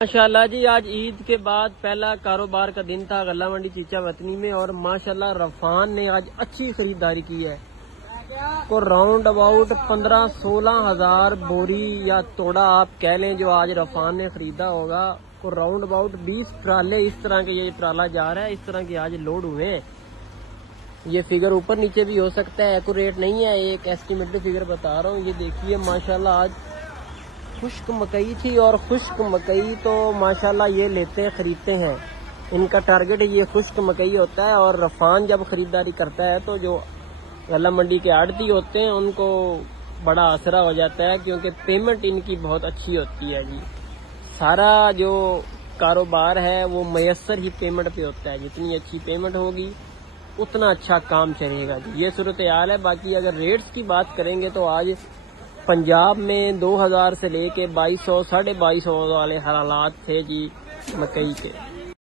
ماشاءاللہ جی آج عید کے بعد پہلا کاروبار کا دن تھا غلہ منڈی چیچا وطنی میں، اور ماشاءاللہ رفان نے آج اچھی خریداری کی ہے کو راؤنڈ اباؤٹ 15-16 ہزار بوری یا توڑا آپ کہہ لیں جو آج رفان نے خریدا ہوگا، کو راؤنڈ اباؤٹ 20 ٹرالے اس طرح کے، یہ ٹرالا جا رہا ہے اس طرح کے آج لوڈ ہوئے ہیں۔ یہ فگر اوپر نیچے بھی ہو سکتا ہے، ایکوریٹ نہیں ہے، ایک ایسٹیمیٹڈ فگر بتا رہا ہوں۔ یہ دیکھیے ماشاءاللہ آج خشک مکئی تھی، اور خشک مکئی تو ماشاءاللہ یہ لیتے ہیں خریدتے ہیں، ان کا ٹارگٹ یہ خشک مکئی ہوتا ہے۔ اور رفان جب خریداری کرتا ہے تو جو غلہ منڈی کے آڑتی ہوتے ہیں ان کو بڑا آسرا ہو جاتا ہے، کیونکہ پیمنٹ ان کی بہت اچھی ہوتی ہے جی۔ سارا جو کاروبار ہے وہ میسر ہی پیمنٹ پہ ہوتا ہے، جتنی اچھی پیمنٹ ہوگی اتنا اچھا کام چلے گا جی، یہ صورتحال ہے۔ باقی اگر ریٹس کی بات کریں گے تو آج پنجاب میں 2000 سے لے کے 2200 2250 والے حالات تھے جی مکئی کے۔